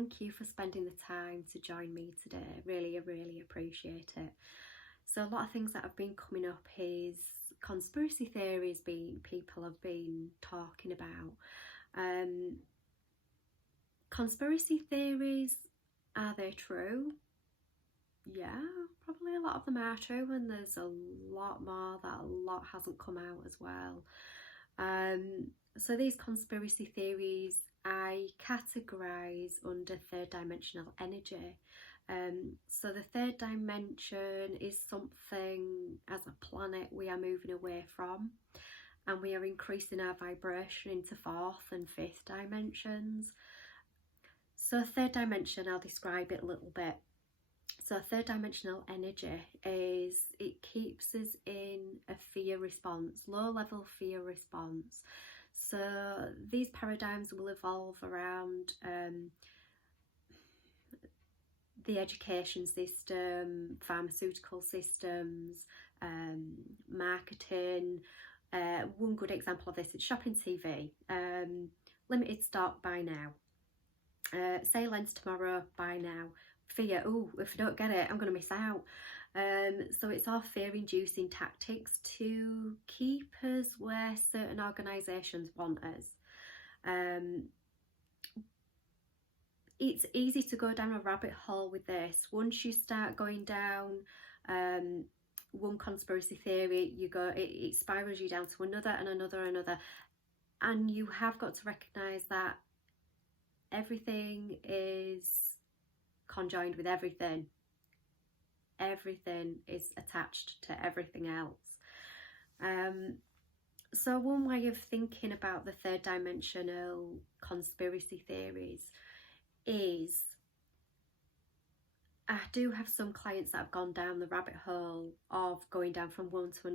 thank you for spending the time to join me today. Really, I really appreciate it. So a lot of things that have been coming up is conspiracy theories people have been talking about. Conspiracy theories, are they true? Yeah, probably a lot of them are true, and there's a lot more that a lot hasn't come out as well. So these conspiracy theories I categorise under third dimensional energy. So the third dimension is something as a planet we are moving away from, and we are increasing our vibration into fourth and fifth dimensions. So third dimension, I'll describe it a little bit. So third dimensional energy it keeps us in a fear response, low level fear response. So these paradigms will evolve around the education system, pharmaceutical systems, marketing. One good example of this is shopping TV. Limited stock, buy now. Sale ends tomorrow, buy now. Fear, oh, if I don't get it, I'm going to miss out. So it's all fear-inducing tactics to keep us where certain organisations want us. It's easy to go down a rabbit hole with this. Once you start going down one conspiracy theory, it spirals you down to another and another, and you have got to recognise that everything is conjoined with everything. Everything is attached to everything else. So one way of thinking about the third dimensional conspiracy theories is, I do have some clients that have gone down the rabbit hole of going down from one to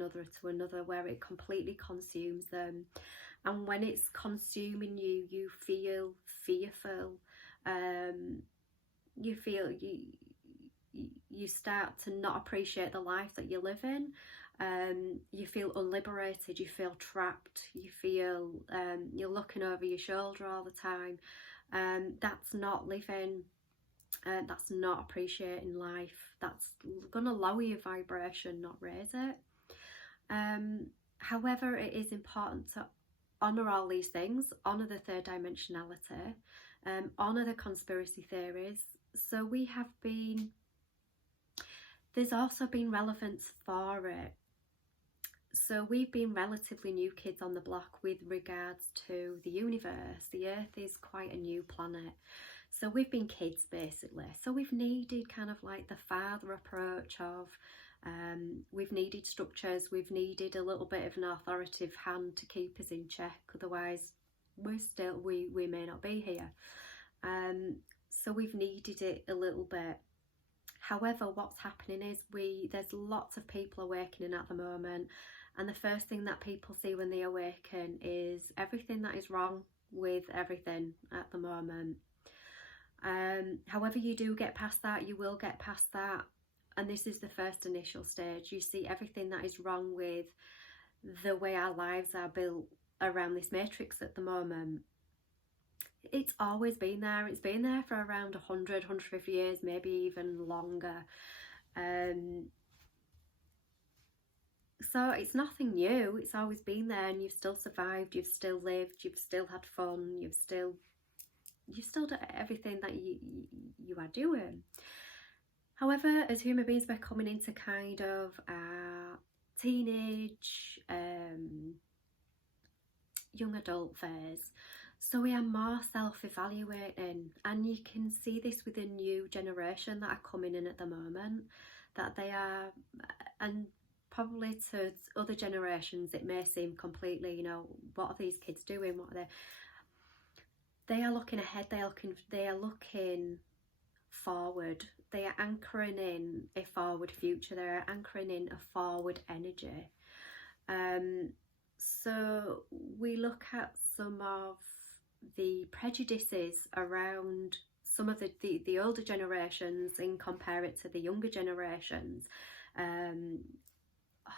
another, where it completely consumes them. And when it's consuming you, you feel fearful. You start to not appreciate the life that you live in. You feel unliberated, you feel trapped, you feel you're looking over your shoulder all the time. That's not living. That's not appreciating life. That's going to lower your vibration, not raise it. However, it is important to honour all these things, honour the third dimensionality, honour the conspiracy theories. So there's also been relevance for it. So we've been relatively new kids on the block with regards to the universe. The Earth is quite a new planet. So we've been kids basically. So we've needed kind of like the father approach of, we've needed structures, we've needed a little bit of an authoritative hand to keep us in check. Otherwise, we may not be here. So we've needed it a little bit. However, what's happening is there's lots of people awakening at the moment, and the first thing that people see when they awaken is everything that is wrong with everything at the moment. However, you do get past that, you will get past that, and this is the first initial stage. You see everything that is wrong with the way our lives are built around this matrix at the moment. It's always been there. It's been there for around 100, 150 years, maybe even longer. So it's nothing new. It's always been there, and you've still survived, you've still lived, you've still had fun, you've still done everything that you are doing. However, as human beings, we're coming into kind of teenage, young adult phase. So we are more self-evaluating, and you can see this with the new generation that are coming in at the moment, that they are, and probably to other generations it may seem completely, what are these kids doing? What are they are looking ahead, they are looking forward, they are anchoring in a forward future, they are anchoring in a forward energy. So we look at some of the prejudices around some of the older generations and compare it to the younger generations.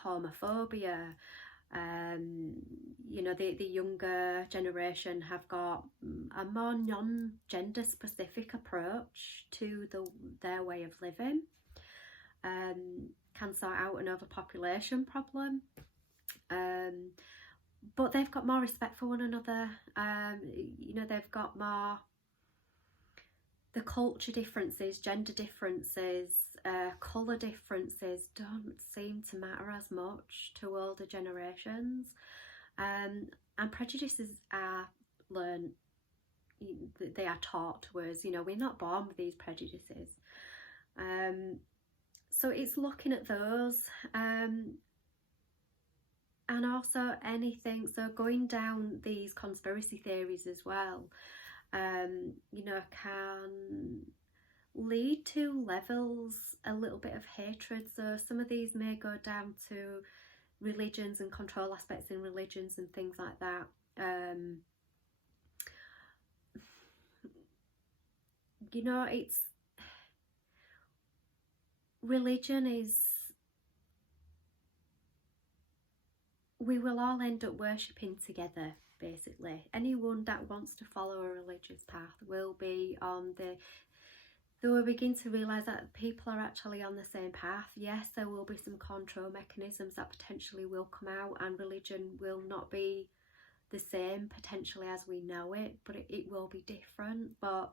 Homophobia, You know, the younger generation have got a more non-gender specific approach to their way of living. Can sort out an overpopulation problem. But they've got more respect for one another. You know, they've got more, the culture differences, gender differences, colour differences don't seem to matter as much to older generations. And prejudices are learned, they are taught to us. You know, we're not born with these prejudices. So it's looking at those, and also anything, so going down these conspiracy theories as well, you know, can lead to levels a little bit of hatred. So some of these may go down to religions and control aspects in religions and things like that. You know, it's, religion is, we will all end up worshipping together, basically. Anyone that wants to follow a religious path will be on they will begin to realise that people are actually on the same path. Yes, there will be some control mechanisms that potentially will come out, and religion will not be the same potentially as we know it, but it will be different, but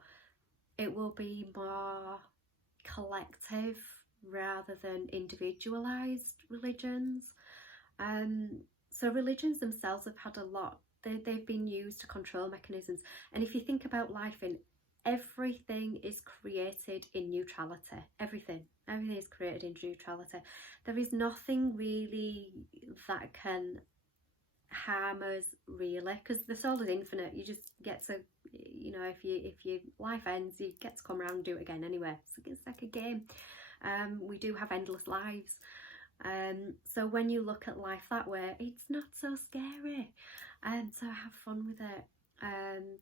it will be more collective rather than individualised religions. So religions themselves have had a lot, they've been used to control mechanisms. And if you think about life, in everything is created in neutrality. Everything is created in neutrality. There is nothing really that can harm us, really, because the soul is infinite. You just get to, you know, if your life ends, you get to come around and do it again anyway. It's like a game. We do have endless lives. So when you look at life that way, it's not so scary. So have fun with it.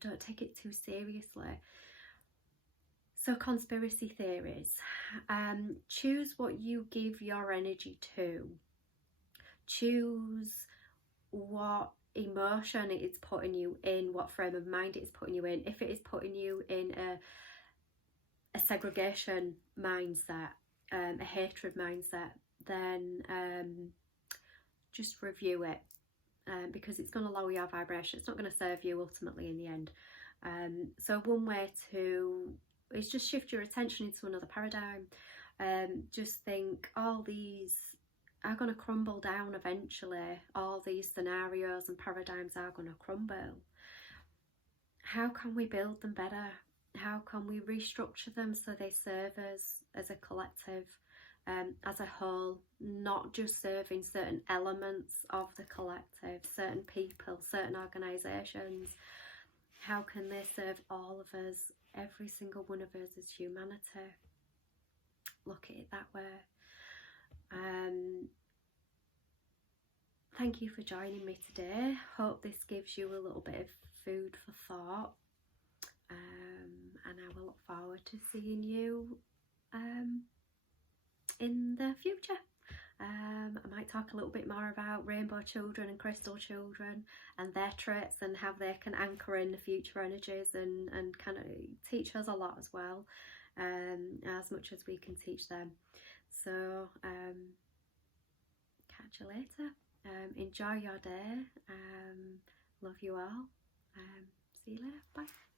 Don't take it too seriously. So conspiracy theories. Choose what you give your energy to. Choose what emotion it is putting you in, what frame of mind it is putting you in. If it is putting you in a segregation mindset, a hatred mindset, then just review it, because it's going to lower your vibration. It's not going to serve you ultimately in the end. So one way to is just shift your attention into another paradigm. Just think, all these are going to crumble down eventually. All these scenarios and paradigms are going to crumble. How can we build them better? How can we restructure them so they serve us as a collective, as a whole, not just serving certain elements of the collective, certain people, certain organisations? How can they serve all of us, every single one of us as humanity? Look at it that way. Thank you for joining me today. Hope this gives you a little bit of food for thought, and I will look forward to seeing you in the future. I might talk a little bit more about rainbow children and crystal children and their traits and how they can anchor in the future energies and kind of teach us a lot as well, as much as we can teach them. So catch you later. Enjoy your day. Love you all. See you later. Bye.